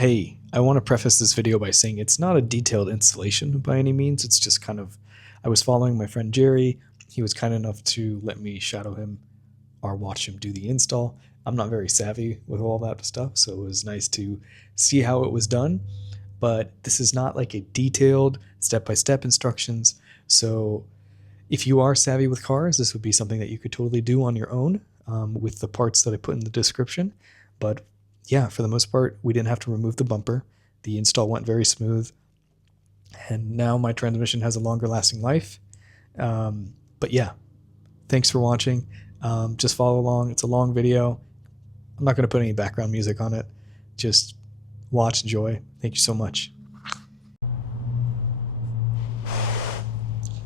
Hey, I want to preface this video by saying it's not a detailed installation by any means. It's just kind of, I was following my friend Jerry. He was kind enough to let me shadow him or watch him do the install. I'm not very savvy with all that stuff, so it was nice to see how it was done. But this is not like a detailed step-by-step instructions. So if you are savvy with cars, this would be something that you could totally do on your own with the parts that I put in the description. But yeah, for the most part, we didn't have to remove the bumper. The install went very smooth. And now my transmission has a longer lasting life. But yeah, thanks for watching. Just follow along. It's a long video. I'm not going to put any background music on it. Just watch, enjoy. Thank you so much.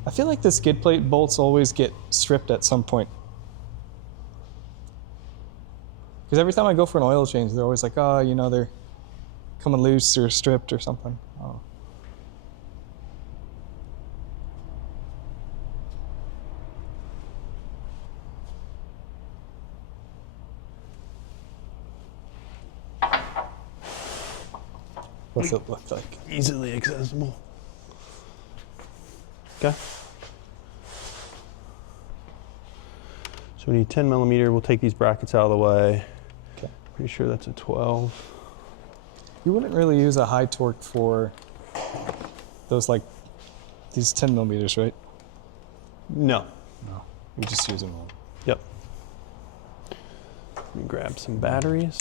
I feel like the skid plate bolts always get stripped at some point. Because every time I go for an oil change, they're always like, oh, you know, they're coming loose or stripped or something. Oh. What's it look like? Easily accessible. Okay. So we need 10 millimeter. We'll take these brackets out of the way. Okay. Pretty sure that's a 12. You wouldn't really use a high torque for those, like these 10 millimeters, right? No. No. You just use them all. Yep. Let me grab some batteries.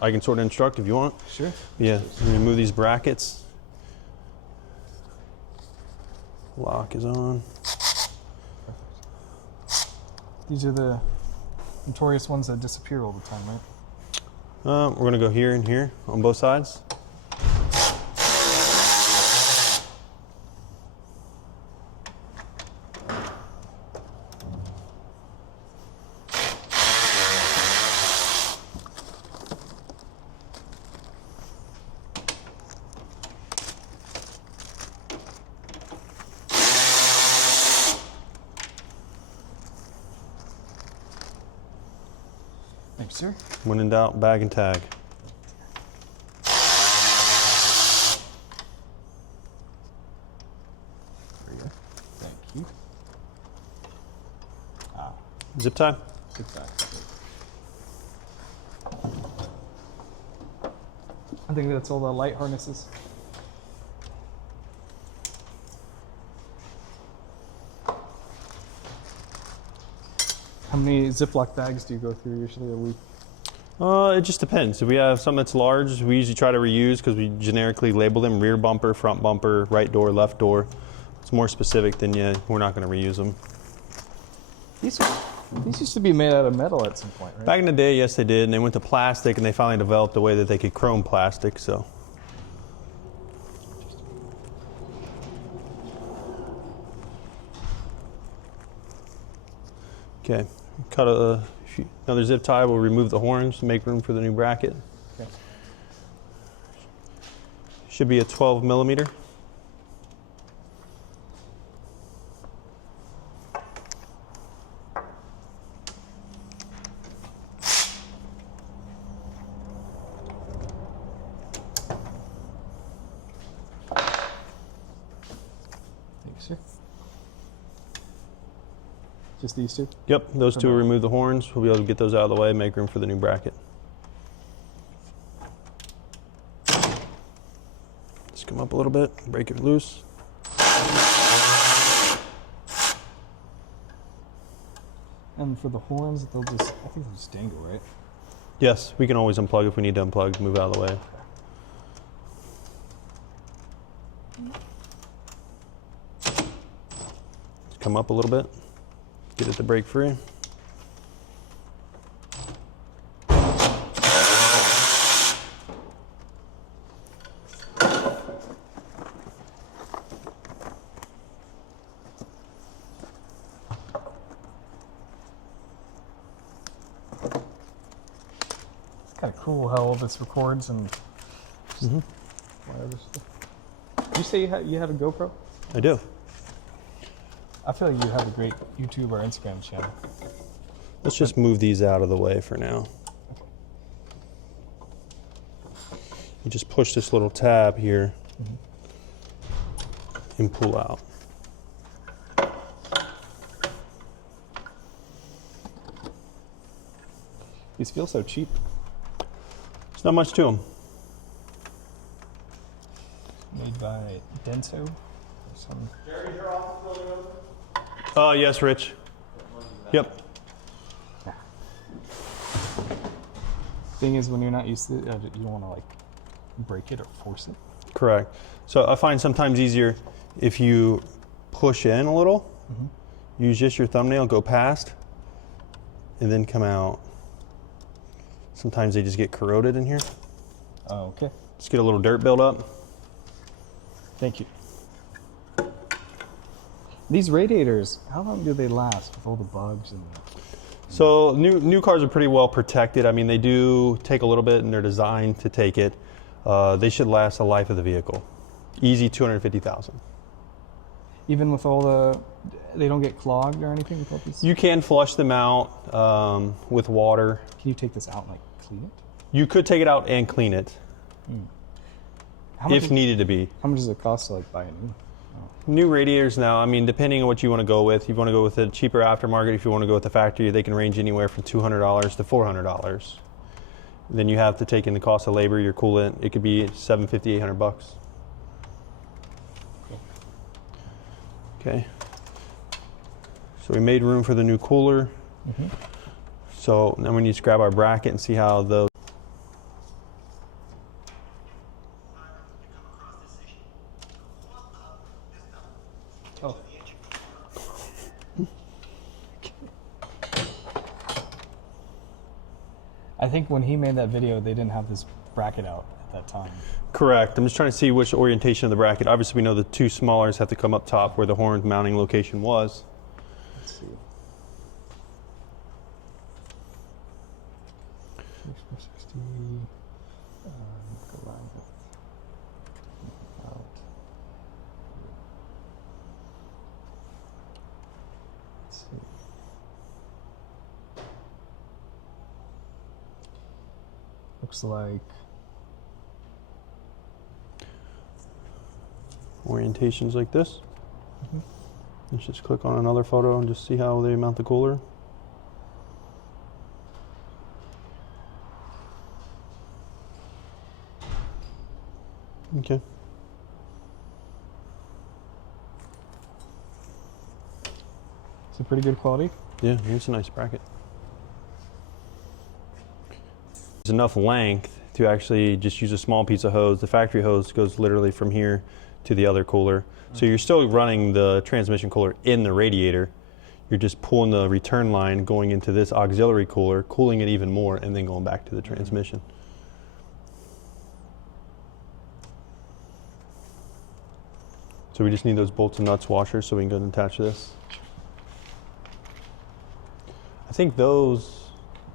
I can sort of instruct if you want. Sure. Yeah, remove these brackets. Lock is on. These are the notorious ones that disappear all the time, right? We're gonna go here and here on both sides. Thanks, sir. When in doubt, bag and tag. There you go. Thank you. Ah, Zip tie. good tie. I think that's all the light harnesses. How many Ziploc bags do you go through usually a week? It just depends. If we have something that's large, we usually try to reuse because we generically label them rear bumper, front bumper, right door, left door. It's more specific than, yeah, we're not going to reuse them. These used to be made out of metal at some point, right? Back in the day, yes, they did, and they went to plastic, and they finally developed a way that they could chrome plastic, so. Okay, cut another zip tie. We'll remove the horns to make room for the new bracket. Okay. Should be a 12 millimeter. Thanks, sir. Just these two? Yep, those two will remove the horns. We'll be able to get those out of the way, make room for the new bracket. Just come up a little bit, break it loose. And for the horns, they'll just, I think they'll just dangle, right? Yes, we can always unplug if we need to unplug, move out of the way. Just come up a little bit, get it to break free. Kind of cool how all this records and whatever stuff. Did you say you had a GoPro? I do. I feel like you have a great YouTube or Instagram channel. Let's just move these out of the way for now. You just push this little tab here and pull out. These feel so cheap. There's not much to them. Made by Denso or some. Oh, yes, Rich. Yep. Thing is, when you're not used to it, you don't want to like break it or force it. Correct. So I find sometimes easier if you push in a little, use just your thumbnail, go past, and then come out. Sometimes they just get corroded in here. Oh, okay. Just get a little dirt buildup. Thank you. These radiators, how long do they last with all the bugs and? So new cars are pretty well protected. I mean, they do take a little bit, and they're designed to take it. They should last the life of the vehicle. Easy 250,000. Even with all the, they don't get clogged or anything with all these? You can flush them out with water. Can you take this out and like clean it? You could take it out and clean it if needed to be. How much does it cost to like buy a new? New radiators now, I mean, depending on what you want to go with. If you want to go with a cheaper aftermarket, if you want to go with the factory, they can range anywhere from $200 to $400. Then you have to take in the cost of labor, your coolant. It could be $750, $800. Okay. So we made room for the new cooler. So now we need to grab our bracket and see how those. Oh. I think when he made that video, they didn't have this bracket out at that time. Correct. I'm just trying to see which orientation of the bracket. Obviously, we know the two smallers have to come up top where the horn mounting location was. Let's see. GX460. Goliath out. Let's see. Looks like Orientations like this. Let's just click on another photo and just see how they mount the cooler. Okay. it's a pretty good quality. Yeah, it's a nice bracket. There's enough length to actually just use a small piece of hose. The factory hose goes literally from here to the other cooler. So you're still running the transmission cooler in the radiator. You're just pulling the return line going into this auxiliary cooler, cooling it even more, and then going back to the transmission. So we just need those bolts and nuts washers so we can go and attach this. I think those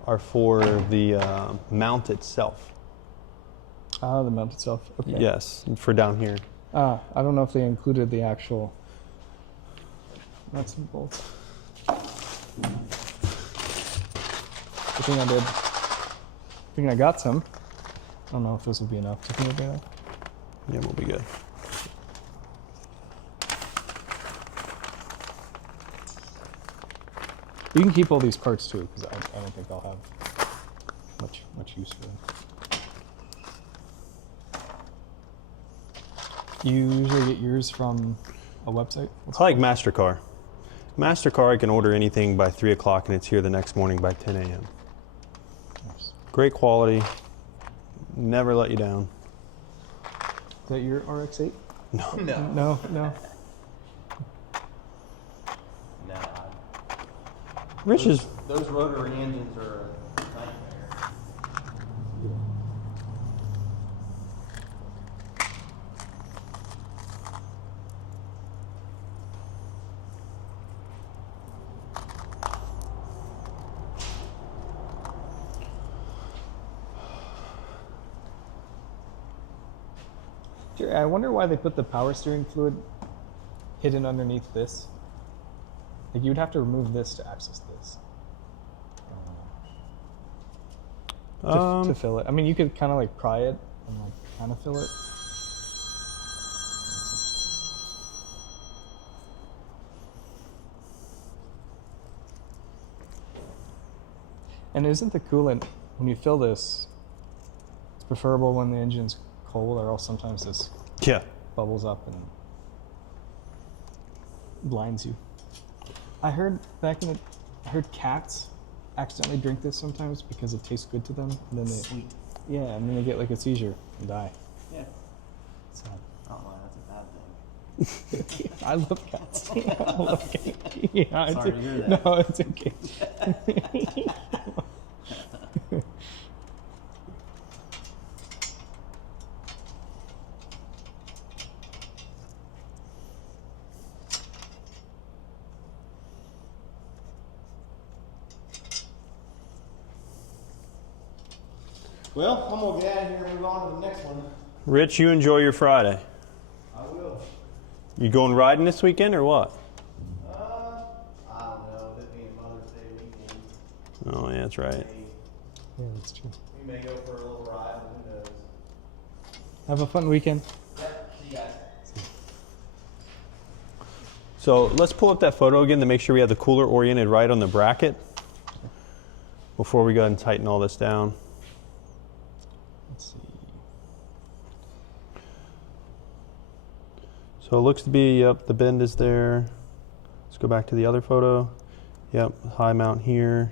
are for the mount itself. Ah, the mount itself. Okay. Yes, for down here. I don't know if they included the actual nuts and bolts. I think I did. I think I got some. I don't know if this will be enough. Do you think it'll be enough? Yeah, we'll be good. You can keep all these parts too, because I don't think I'll have much use for them. You usually get yours from a website? I like MasterCar. MasterCar, I can order anything by 3 o'clock and it's here the next morning by 10 a.m. Nice. Great quality, never let you down. Is that your RX-8? No. No. Rich is. Those rotary engines are a nightmare. I wonder why they put the power steering fluid hidden underneath this. Like you would have to remove this to access this. To fill it. I mean, you could kind of like pry it and like kind of fill it. And isn't the coolant, when you fill this, it's preferable when the engine's cold, or else sometimes this bubbles up and blinds you. I heard cats accidentally drink this sometimes because it tastes good to them, and then Sweet. and then they get like a seizure and die. Yeah. So Oh, well, that's a bad thing. I love cats. I love cats. Yeah, Sorry to hear that. No, it's okay. Well, I'm gonna get out of here and move on to the next one. Rich, you enjoy your Friday. I will. You going riding this weekend or what? I don't know. It being Mother's Day weekend, Oh, yeah, that's right. Yeah, that's true. we may go for a little ride, but who knows? Have a fun weekend. Yep. See you guys. So let's pull up that photo again to make sure we have the cooler oriented right on the bracket before we go ahead and tighten all this down. Let's see. So it looks to be, yep, the bend is there. Let's go back to the other photo. Yep, high mount here,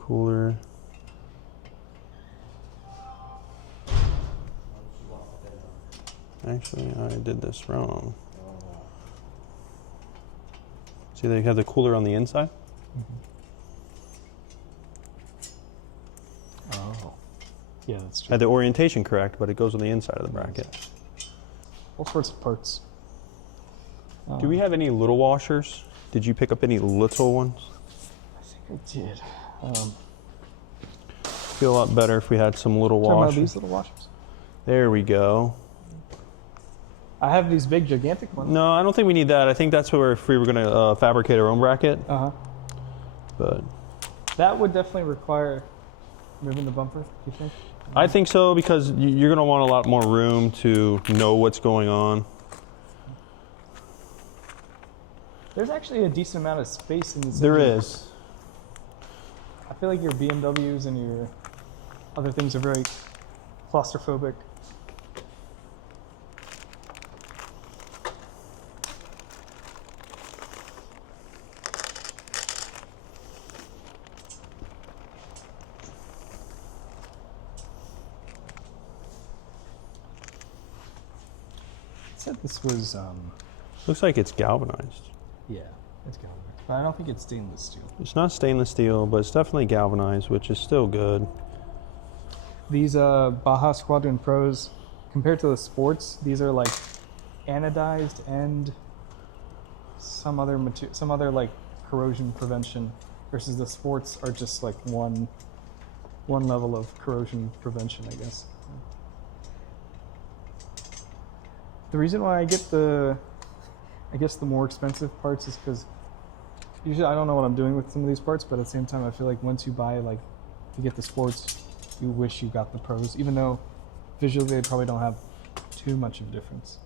cooler. Actually, I did this wrong. See, they have the cooler on the inside? Oh. Yeah, that's I true. had the orientation correct, but it goes on the inside of the bracket. All sorts of parts. Do we have any little washers? Did you pick up any little ones? I think I did. Feel a lot better if we had some little Talking about washers. these little washers. There we go. I have these big, gigantic ones. No, I don't think we need that. I think that's where if we were going to fabricate our own bracket. But That would definitely require moving the bumper, do you think? I think so, because you're going to want a lot more room to know what's going on. There's actually a decent amount of space in this. There engine. is. I feel like your BMWs and your other things are very claustrophobic. It said this was, Looks like it's galvanized. yeah, it's galvanized. But I don't think it's stainless steel. It's not stainless steel, but it's definitely galvanized, which is still good. These Baja Squadron Pros, compared to the sports, these are like anodized and some other like corrosion prevention, versus the sports are just like one level of corrosion prevention, I guess. The reason why I get the more expensive parts is because usually I don't know what I'm doing with some of these parts, but at the same time I feel like once you buy, like, you get the sports, you wish you got the pros, even though visually they probably don't have too much of a difference.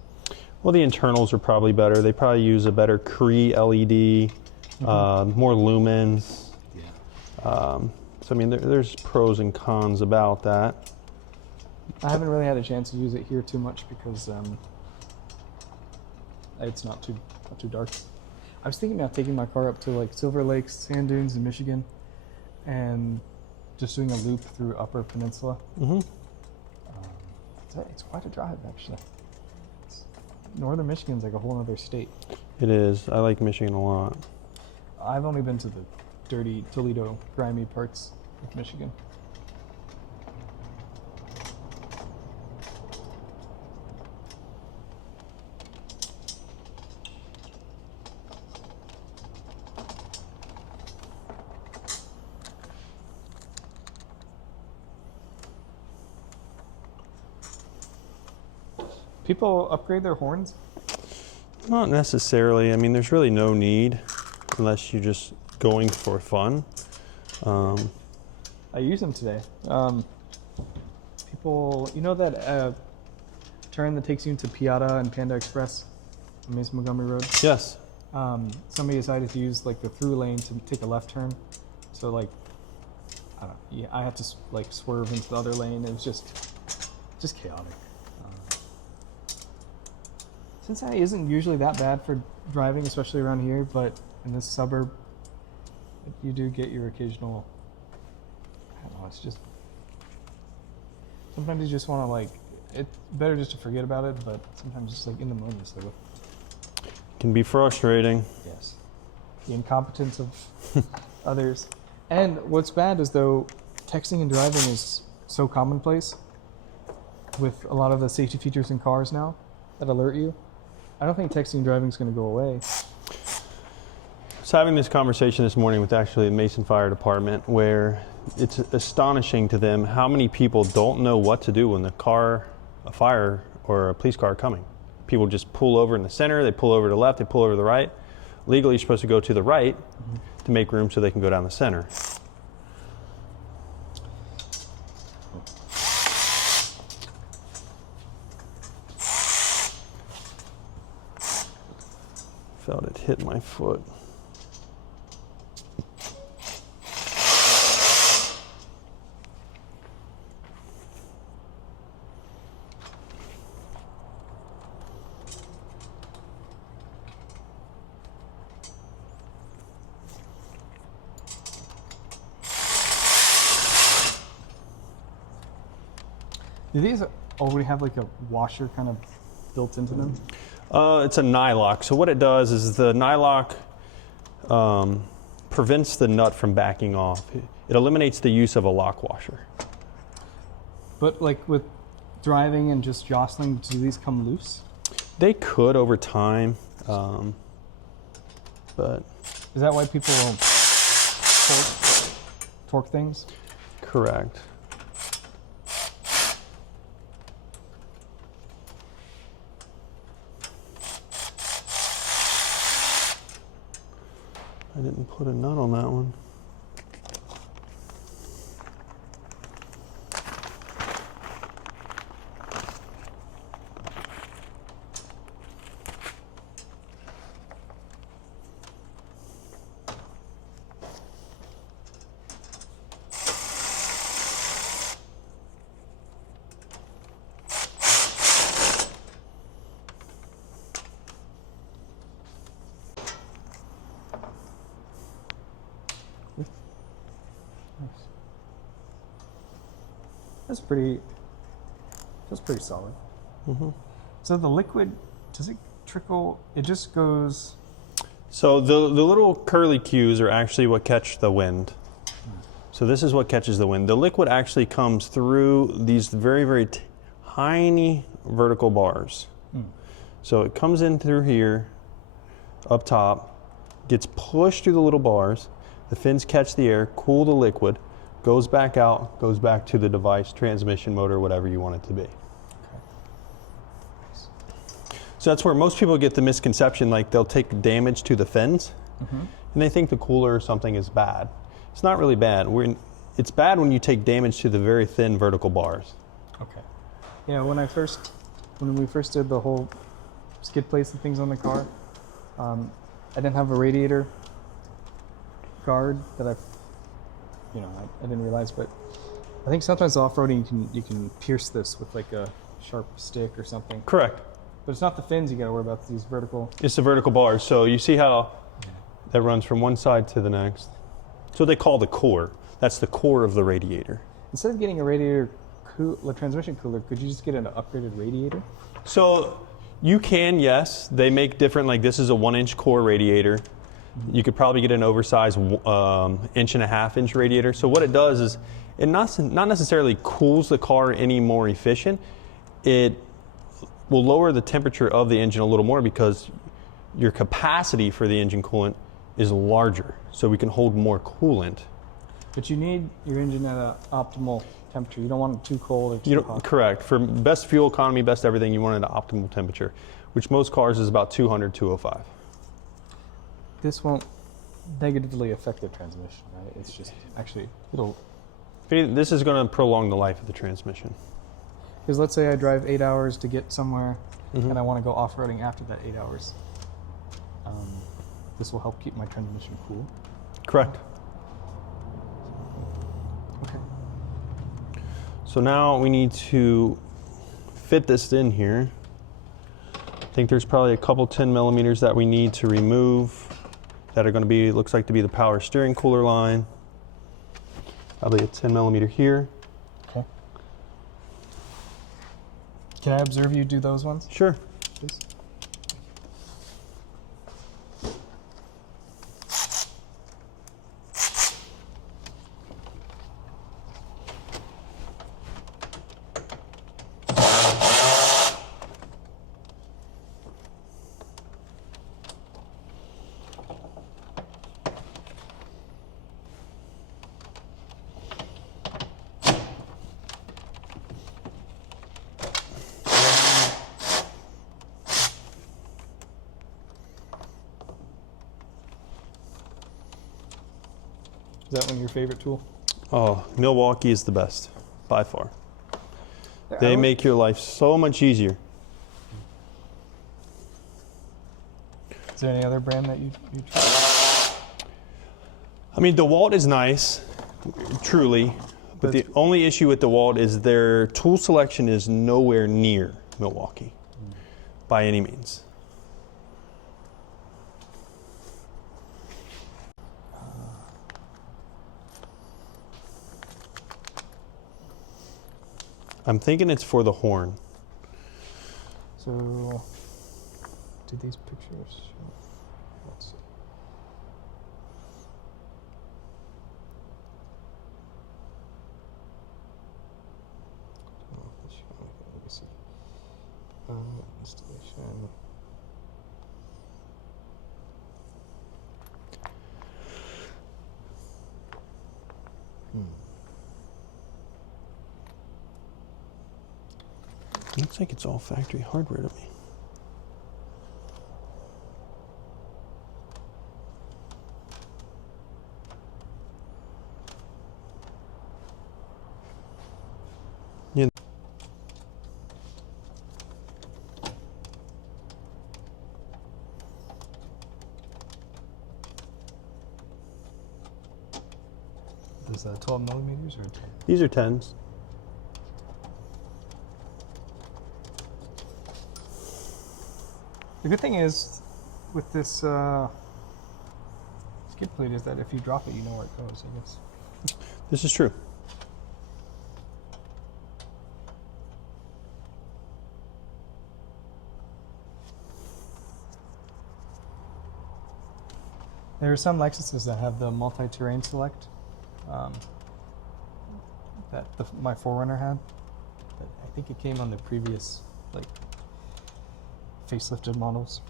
Well, the internals are probably better. They probably use a better Cree LED, more lumens. Yeah. So, I mean, there's pros and cons about that. I haven't really had a chance to use it here too much because it's not too dark. I was thinking about taking my car up to like Silver Lakes, Sand Dunes in Michigan, and just doing a loop through Upper Peninsula. It's quite a drive, actually. Northern Michigan's like a whole other state. It is. I like Michigan a lot. I've only been to the dirty Toledo, grimy parts of Michigan. People upgrade their horns? Not necessarily. I mean, there's really no need. unless you're just going for fun. I use them today. People, you know that turn that takes you into Piata and Panda Express on Mason Montgomery Road? Yes. Somebody decided to use like the through lane to take a left turn. So like, I don't know, yeah, I had to like swerve into the other lane. It was just chaotic. Cincinnati isn't usually that bad for driving, especially around here, but in this suburb, you do get your occasional, I don't know, it's just, sometimes you just want to like, it's better just to forget about it, but sometimes it's like in the moment, so Can be frustrating. yes. The incompetence of others. And what's bad is though, texting and driving is so commonplace with a lot of the safety features in cars now that alert you. I don't think texting and driving is going to go away. I was having this conversation this morning with actually the Mason Fire Department, where it's astonishing to them how many people don't know what to do when a fire or a police car are coming. People just pull over in the center, they pull over to the left, they pull over to the right. Legally, you're supposed to go to the right to make room so they can go down the center. Felt it hit my foot. Do these already have like a washer kind of built into them? It's a nylock. So what it does is the nylock prevents the nut from backing off. It eliminates the use of a lock washer. But like with driving and just jostling, do these come loose? They could over time, but Is that why people torque things? correct. I didn't put a nut on that one. That's pretty solid. Mm-hmm. So the liquid, does it trickle? It just goes. So the little curly cues are actually what catch the wind. So this is what catches the wind. The liquid actually comes through these very, very tiny vertical bars. So it comes in through here, up top, gets pushed through the little bars. The fins catch the air, cool the liquid, goes back out, goes back to the device, transmission, motor, whatever you want it to be. So that's where most people get the misconception, like they'll take damage to the fins and they think the cooler or something is bad. It's not really bad. It's bad when you take damage to the very thin vertical bars. Okay. Yeah, when we first did the whole skid plates and things on the car, I didn't have a radiator guard that I didn't realize, but I think sometimes off-roading you can pierce this with like a sharp stick or something. Correct. But it's not the fins you got to worry about, these vertical. It's the vertical bars. So you see how that runs from one side to the next. So they call the core. That's the core of the radiator. Instead of getting a radiator transmission cooler, could you just get an upgraded radiator? So you can, yes. They make different, like this is a 1-inch core radiator. You could probably get an oversized 1.5-inch radiator. So what it does is it not necessarily cools the car any more efficient. It will lower the temperature of the engine a little more because your capacity for the engine coolant is larger. So we can hold more coolant. But you need your engine at an optimal temperature. You don't want it too cold or too hot. Correct. For best fuel economy, best everything, you want it at optimal temperature, which most cars is about 200, 205. This won't negatively affect the transmission, right? It's just actually it'll. This is going to prolong the life of the transmission. Because let's say I drive 8 hours to get somewhere, Mhm. and I want to go off-roading after that 8 hours. This will help keep my transmission cool. Correct. Okay. So now we need to fit this in here. I think there's probably a couple 10 millimeters that we need to remove that are going to be, looks like to be the power steering cooler line. Probably a 10 millimeter here. Okay. Can I observe you do those ones, Sure. please? Is that one your favorite tool? Oh, Milwaukee is the best, by far. I They would- make your life so much easier. Is there any other brand that you try? I mean, DeWalt is nice, truly, but the only issue with DeWalt is their tool selection is nowhere near Milwaukee, by any means. I'm thinking it's for the horn. So, did these pictures show? Let's see. Oh, this show- Let me see. Installation. Looks like it's all factory hardware to me. Yeah. Is that 12 millimeters or 10? These are 10s. The good thing is, with this skid plate, is that if you drop it, you know where it goes, I guess. This is true. There are some Lexuses that have the multi-terrain select that my 4Runner had. But I think it came on the previous like facelifted models.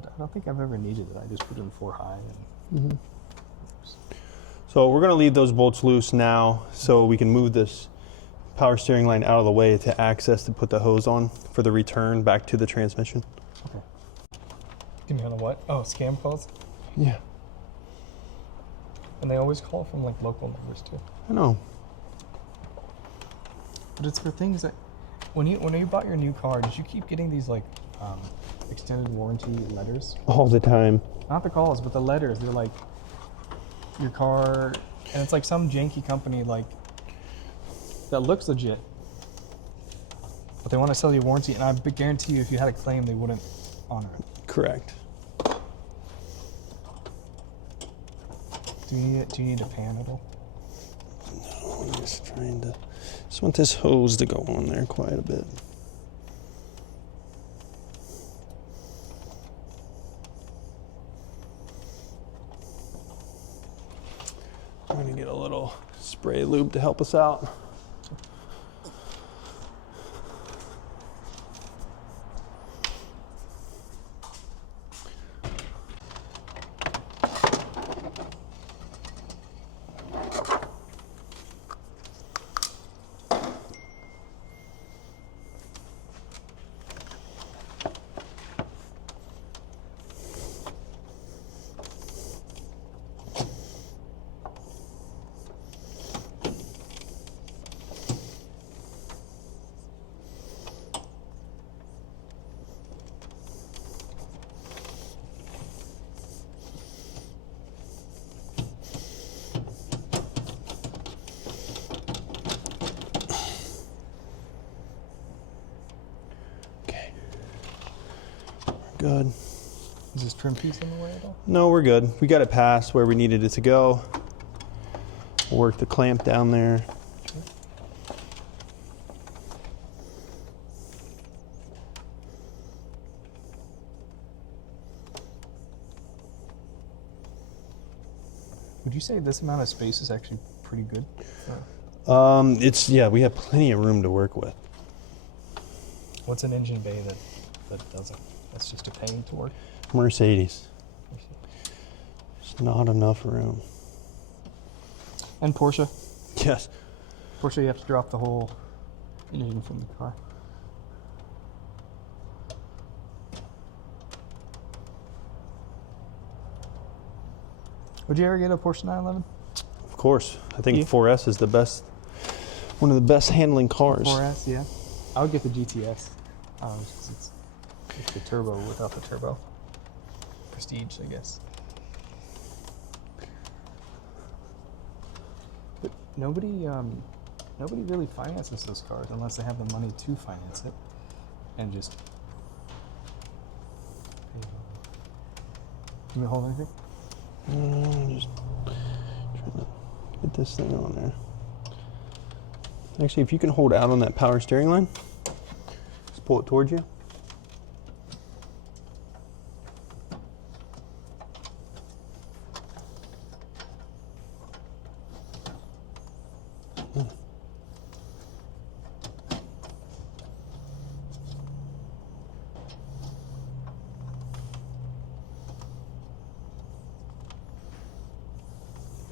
But I don't think I've ever needed it. I just put it in 4 high. And So we're going to leave those bolts loose now so we can move this power steering line out of the way to access to put the hose on for the return back to the transmission. okay. Give me on the what? Oh, scam calls. Yeah, And they always call from like local numbers too. I know. But it's for things that when you bought your new car, did you keep getting these like extended warranty letters? All the time. Not the calls, but the letters. They're like your car, and it's like some janky company like that looks legit, but they want to sell you a warranty. And I guarantee you, if you had a claim, they wouldn't honor it. Correct. Do you need a pan at all? No, I'm just trying to. Just want this hose to go on there quite a bit. I'm gonna get a little spray lube to help us out. good. Is this trim piece in the way at all? No, we're good. We got it past where we needed it to go. Work the clamp down there. Would you say this amount of space is actually pretty good? Yeah, we have plenty of room to work with. What's an engine bay that doesn't? That's just a pain to work. Mercedes. There's not enough room. And Porsche. Yes. Porsche, you have to drop the whole engine from the car. Would you ever get a Porsche 911? Of course. I think Yeah. 4S is the best, one of the best handling cars. 4S, yeah. I would get the GTS. It's the turbo without the turbo. Prestige, I guess. But nobody really finances those cars unless they have the money to finance it, and just. Can we hold anything? Just trying to get this thing on there. Actually, if you can hold out on that power steering line, just pull it towards you.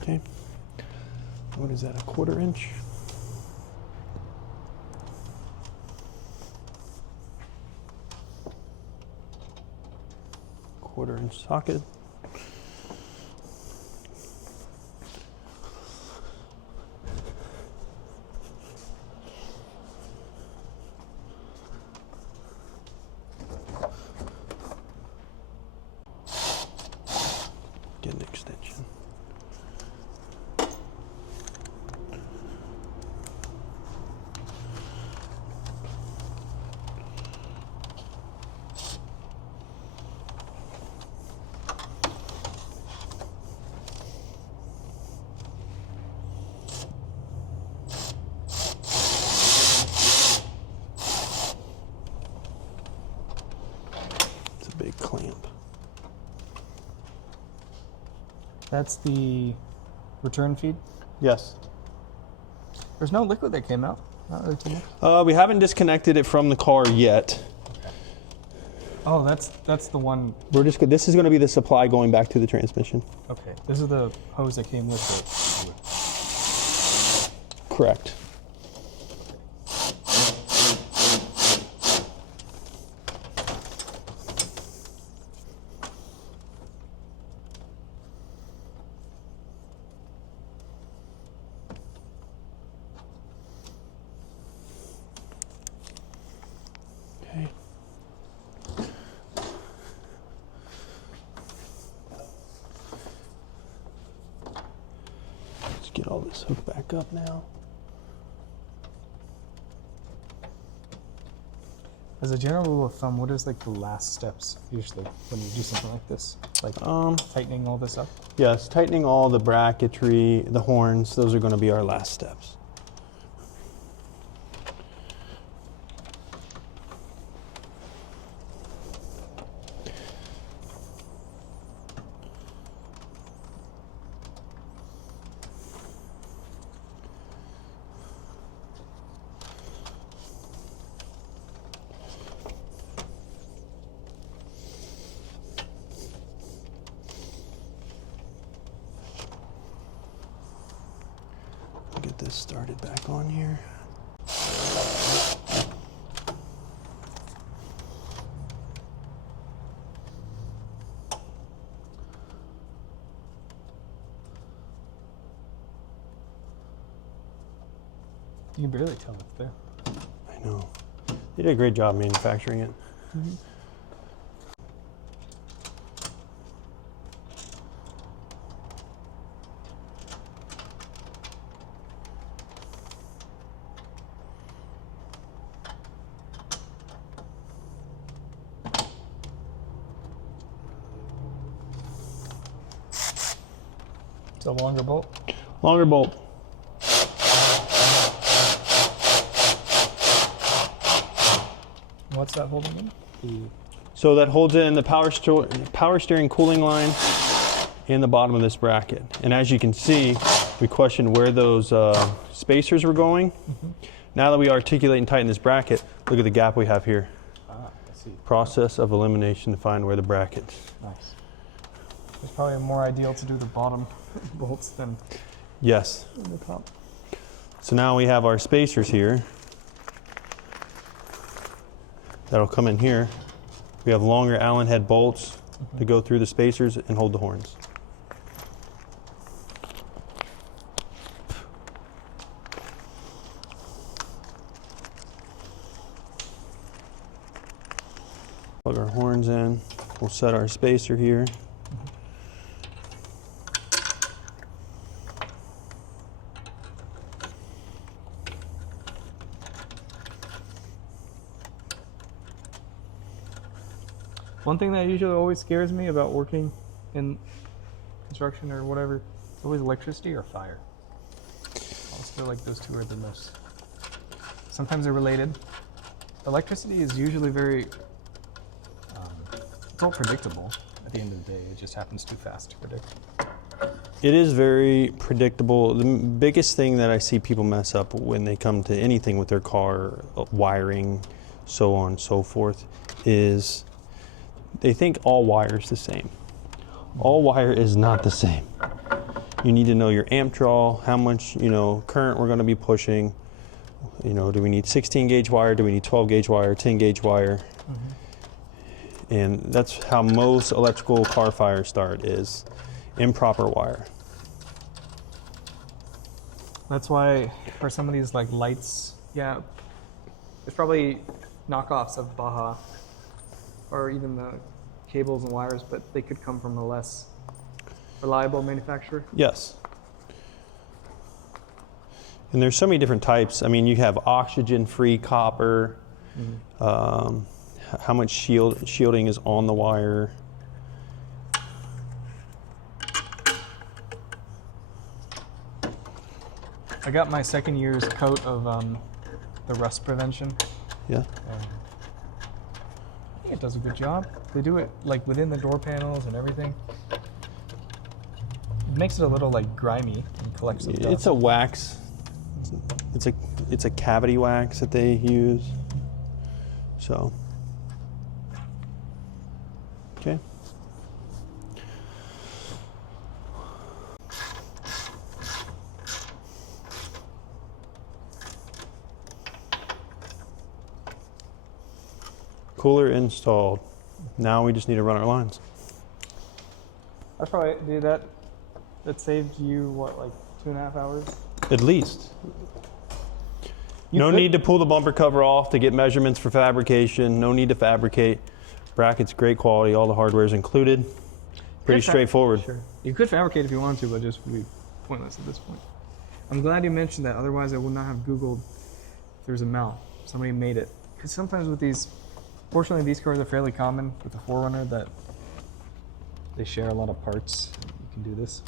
Okay. What is that, a 1/4 inch? Quarter-inch socket. Get an extension. It's a big clamp. That's the return feed. Yes. There's no liquid that came out. Not really too much. We haven't disconnected it from the car yet. Oh, that's the one. We're just. This is going to be the supply going back to the transmission. Okay, this is the hose that came with it. Correct. Okay. Let's get all this hooked back up now. As a general rule of thumb, what is like the last steps usually when you do something like this? Like tightening all this up? Yes, tightening all the bracketry, the horns, those are going to be our last steps. Get this started back on here. You can barely tell it's there. I know. They did a great job manufacturing it. Mm-hmm. It's a longer bolt. Longer bolt. What's that holding in? So that holds in the power steering cooling line in the bottom of this bracket. And as you can see, we questioned where those spacers were going. Now that we articulate and tighten this bracket, look at the gap we have here. I see. Process of elimination to find where the bracket. Nice. It's probably more ideal to do the bottom bolts than Yes. the top. So now we have our spacers here. That'll come in here. We have longer Allen head bolts to go through the spacers and hold the horns. Plug our horns in. We'll set our spacer here. One thing that usually always scares me about working in construction or whatever, it's always electricity or fire. I always feel like those two are the most. Sometimes they're related. Electricity is usually very. It's all predictable. At the end of the day, it just happens too fast to predict. It is very predictable. The biggest thing that I see people mess up when they come to anything with their car, wiring, so on and so forth, is they think all wire is the same. All wire is not the same. You need to know your amp draw, how much current we're going to be pushing. Do we need 16 gauge wire? Do we need 12 gauge wire? 10 gauge wire? And that's how most electrical car fires start, is improper wire. That's why for some of these like lights, yeah, there's probably knockoffs of Baja or even the cables and wires, but they could come from a less reliable manufacturer. Yes. And there's so many different types. I mean, you have oxygen-free copper. How much shielding is on the wire. I got my second year's coat of the rust prevention. Yeah. I think it does a good job. They do it like within the door panels and everything. It makes it a little like grimy and collects the dust. It's a wax. It's a cavity wax that they use. So. Okay. Cooler installed. Now we just need to run our lines. That's probably, dude, that saved you what, like 2.5 hours? At least. You No could- need to pull the bumper cover off to get measurements for fabrication. No need to fabricate. Brackets, great quality. All the hardware is included. Pretty straightforward. Sure. You could fabricate if you wanted to, but just would be pointless at this point. I'm glad you mentioned that. Otherwise, I would not have Googled if there's a mount. Somebody made it. Because sometimes with these, fortunately, these cars are fairly common with the 4Runner that they share a lot of parts. You can do this.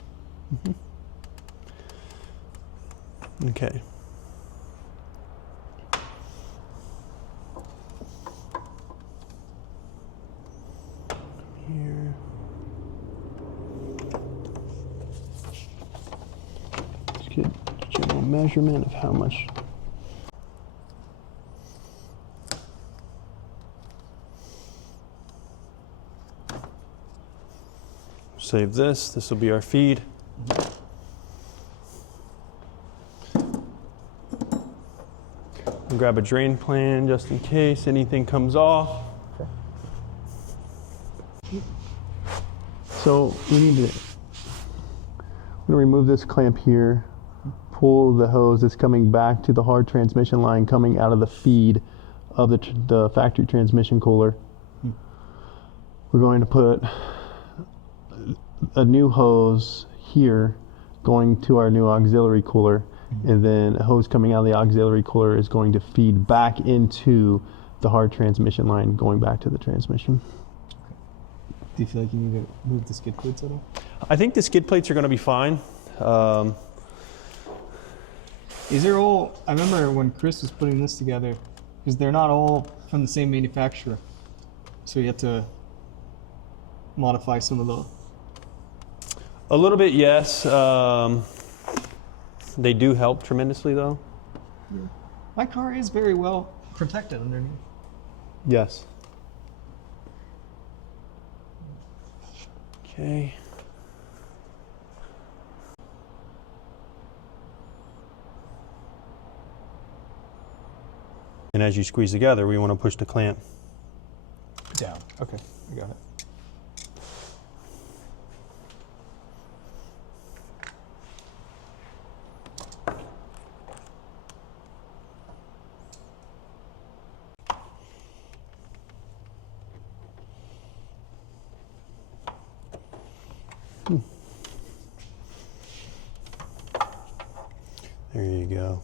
Okay. Here. Just get a general measurement of how much. Save this. This will be our feed. Grab a drain plan just in case anything comes off. So we need to, I'm going to remove this clamp here, pull the hose that's coming back to the hard transmission line coming out of the feed of the factory transmission cooler. We're going to put a new hose here going to our new auxiliary cooler, and then a hose coming out of the auxiliary cooler is going to feed back into the hard transmission line going back to the transmission. Do you feel like you need to move the skid plates at all? I think the skid plates are going to be fine. Is there all? I remember when Chris was putting this together, because they're not all from the same manufacturer, so you have to modify some of those. A little bit, yes. They do help tremendously, though. Yeah. My car is very well protected underneath. Yes. Okay. And as you squeeze together, we want to push the clamp Down. Okay, I got it. There you go.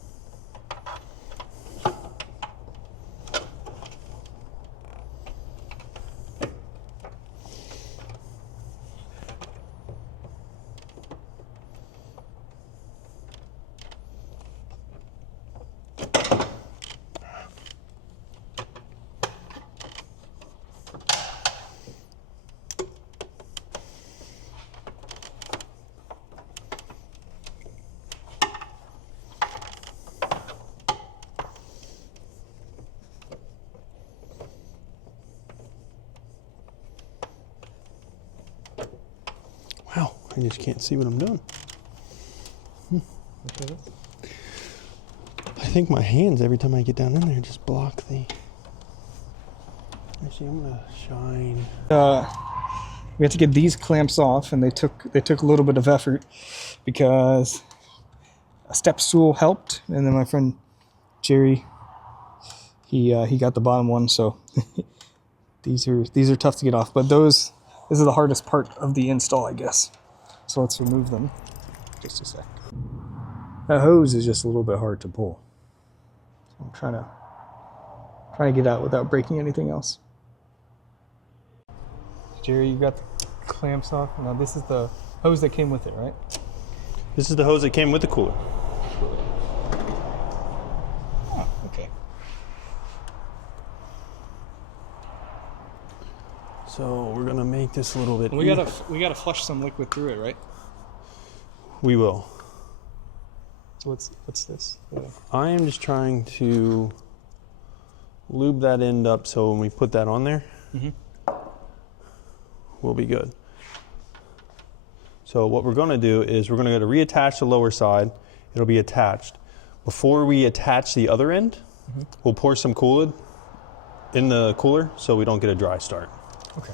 Wow, I just can't see what I'm doing. I think my hands, every time I get down in there, just block the... Actually, I'm gonna shine. We had to get these clamps off, and they took a little bit of effort because a step stool helped, and then my friend Jerry, he got the bottom one, so these are tough to get off. But this is the hardest part of the install, I guess. So let's remove them. Just a sec. That hose is just a little bit hard to pull. So I'm trying to get out without breaking anything else. Jerry, you got the clamps off. Now this is the hose that came with it, right? This is the hose that came with the cooler. Oh, okay. So we're gonna make this a little bit. We gotta flush some liquid through it, right? We will. So what's this? I am just trying to lube that end up so when we put that on there, we'll be good. So what we're going to do is we're going to go to reattach the lower side. It'll be attached. Before we attach the other end, we'll pour some Kool-Aid in the cooler so we don't get a dry start. Okay.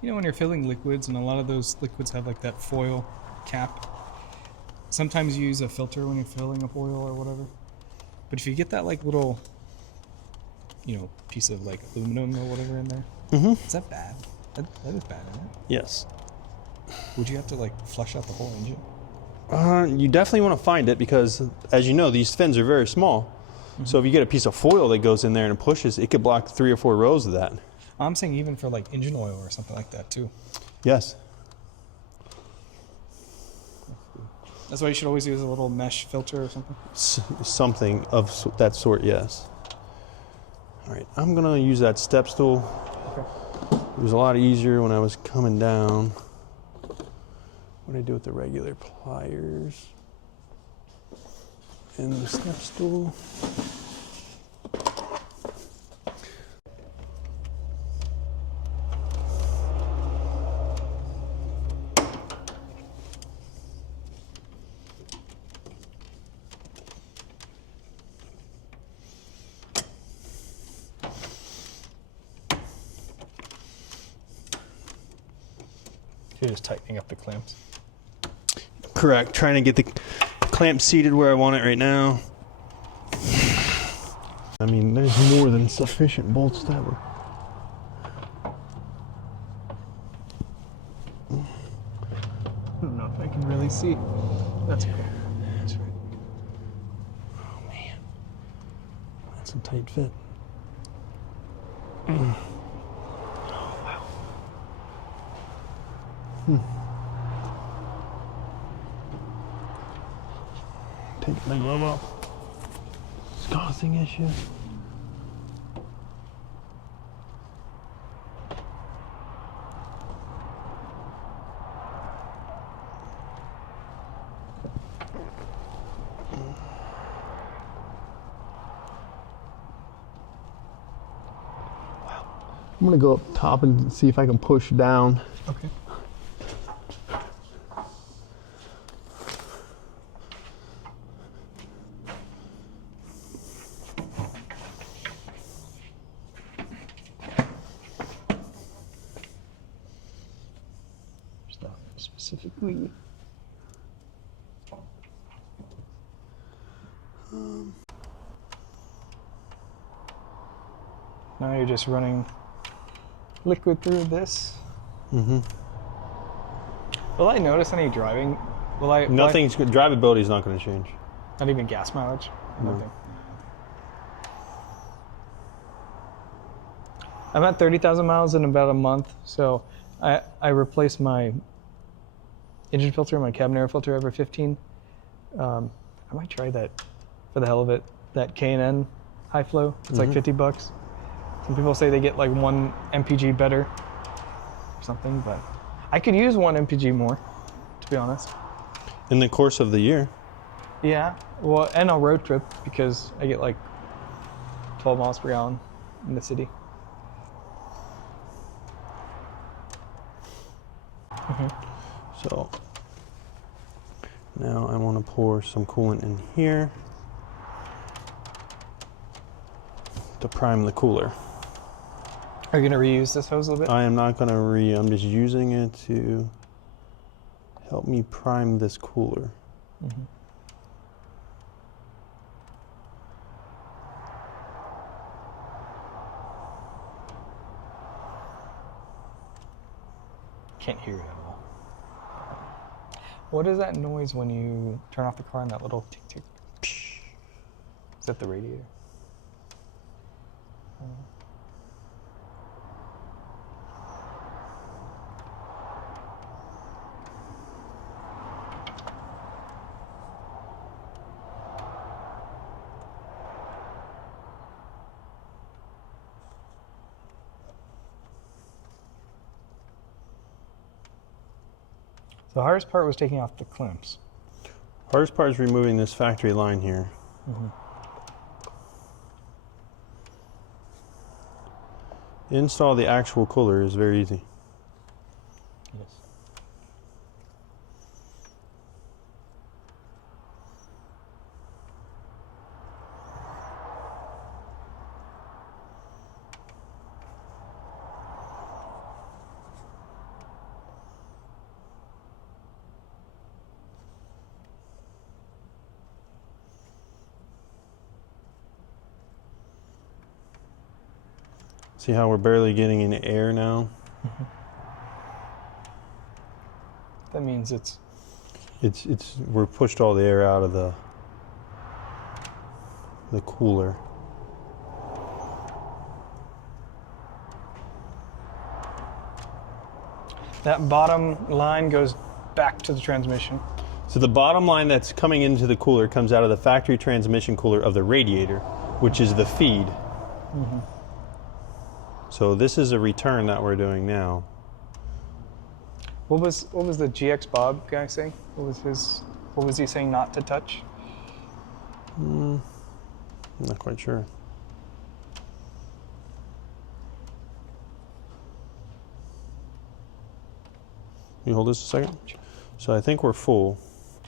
You know, when you're filling liquids, and a lot of those liquids have like that foil cap, sometimes you use a filter when you're filling up oil or whatever. But if you get that like little, piece of like aluminum or whatever in there, is that bad? That is bad, isn't it? Yes. Would you have to like flush out the whole engine? You definitely want to find it because, as you know, these fins are very small. So if you get a piece of foil that goes in there and pushes, it could block 3 or 4 rows of that. I'm saying even for like engine oil or something like that too. Yes. That's why you should always use a little mesh filter or something. Something of that sort, yes. All right, I'm gonna use that step stool. Okay. It was a lot easier when I was coming down. What do I do with the regular pliers? And the step stool. You're just tightening up the clamps. Correct. Trying to get the clamp seated where I want it right now. I mean, there's more than sufficient bolts that were. I don't know if I can really see. That's okay. That's right. Oh man, that's a tight fit. Oh wow. Take the glove off. It's causing issues. I'm gonna go up top and see if I can push down. Okay. Stuff specifically. Now you're just running liquid through this. Mm-hmm. Will I notice any driving? Nothing's drivability is not going to change. Not even gas mileage? No. Nothing. I'm at 30,000 miles in about a month, so I replaced my engine filter, my cabin air filter every 15. I might try that for the hell of it. That K&N high flow. It's like $50. Some people say they get like 1 mpg better or something, but I could use 1 mpg more, to be honest. In the course of the year. Yeah, well, and a road trip because I get like 12 miles per gallon in the city. So now I want to pour some coolant in here to prime the cooler. Are you gonna reuse this hose a little bit? I am not going to I'm just using it to help me prime this cooler. Can't hear it at all. What is that noise when you turn off the car and that little tick tick? Is that the radiator? The hardest part was taking off the clamps. Hardest part is removing this factory line here. Install the actual cooler is very easy. Yes. See how we're barely getting any air now? That means it's We're pushed all the air out of the cooler. that bottom line goes back to the transmission. So the bottom line that's coming into the cooler comes out of the factory transmission cooler of the radiator, which is the feed. So this is a return that we're doing now. What was the GX Bob guy saying? What was he saying not to touch? I'm not quite sure. You hold this a second? So I think we're full.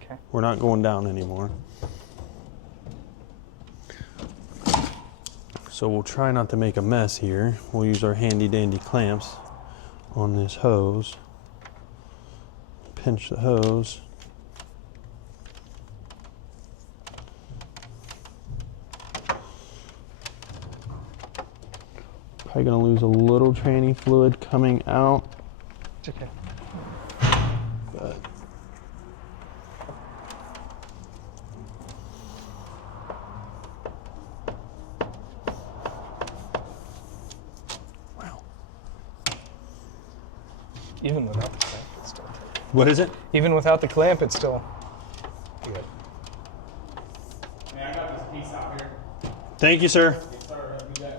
Okay. We're not going down anymore. So we'll try not to make a mess here. We'll use our handy dandy clamps on this hose. Pinch the hose. Probably gonna lose a little tranny fluid coming out. It's okay. But wow. Even without the clamp, it's still tight. What is it? Even without the clamp, it's still good. Hey, I got this piece out here. Thank you, sir. Yes, sir. Have a good day.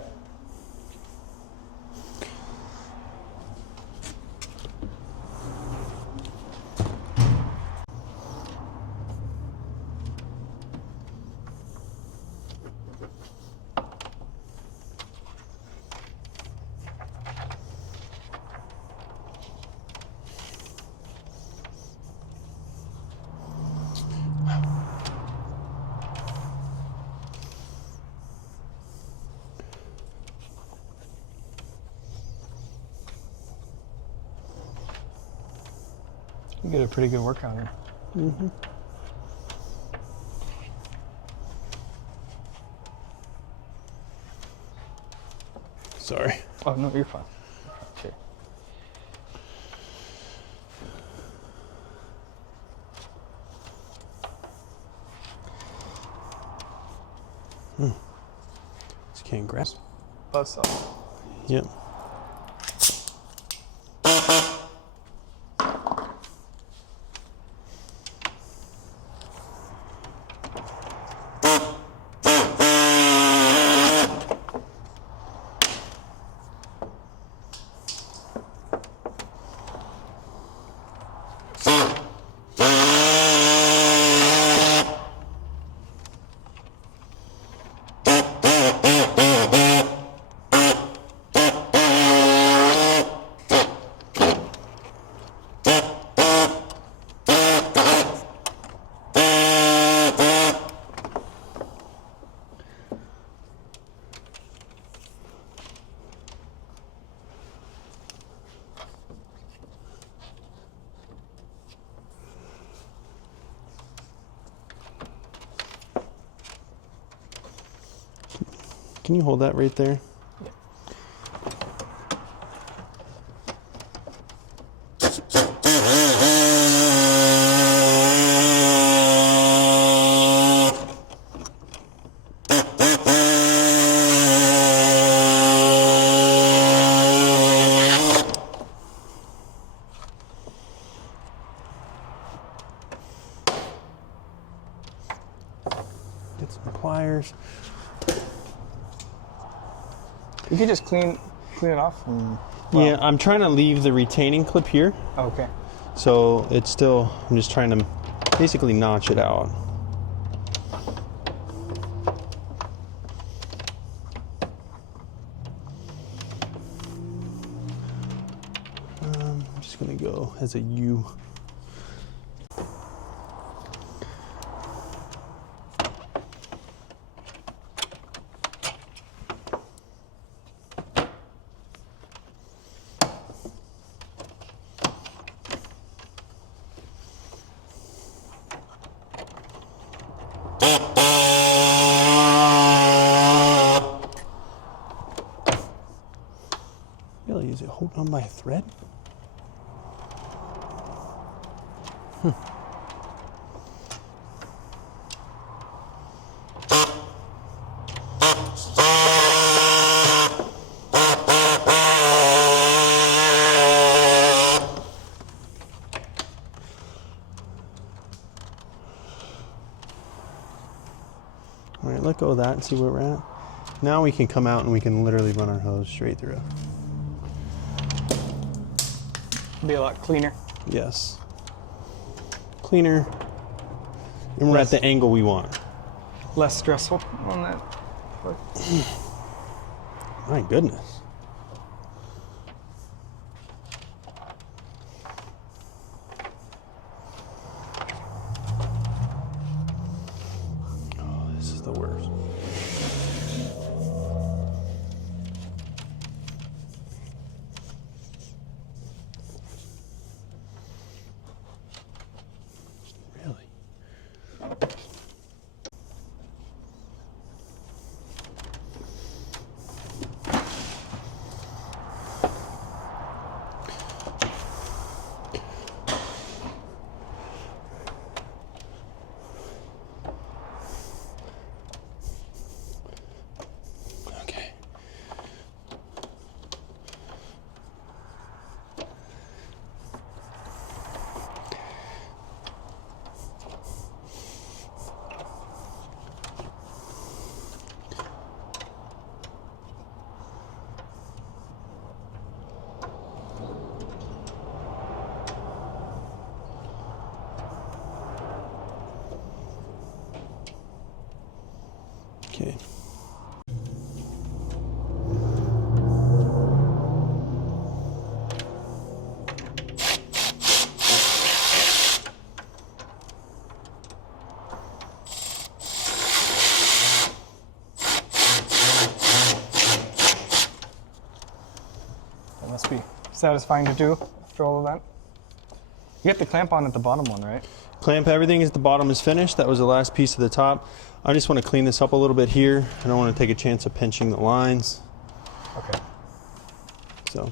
You get a pretty good workout here. Mm-hmm. Sorry. Oh, no, you're fine. Sure. Just can't grasp. Buzz off. Yep. Can you hold that right there? Get some pliers. You could just clean it off. Yeah, I'm trying to leave the retaining clip here. Okay. So it's still, I'm just trying to basically notch it out. I'm just gonna go as a U. Really, is it holding on by a thread? All right, let go of that and see where we're at. Now we can come out and we can literally run our hose straight through. Be a lot cleaner. Yes. Cleaner. And we're at the angle we want. Less stressful on that. My goodness. Oh, this is the worst. Really? Okay. That must be satisfying to do after all of that. You get the clamp on at the bottom one, right? Clamp everything at the bottom is finished. That was the last piece of the top. I just want to clean this up a little bit here. I don't want to take a chance of pinching the lines. Okay. So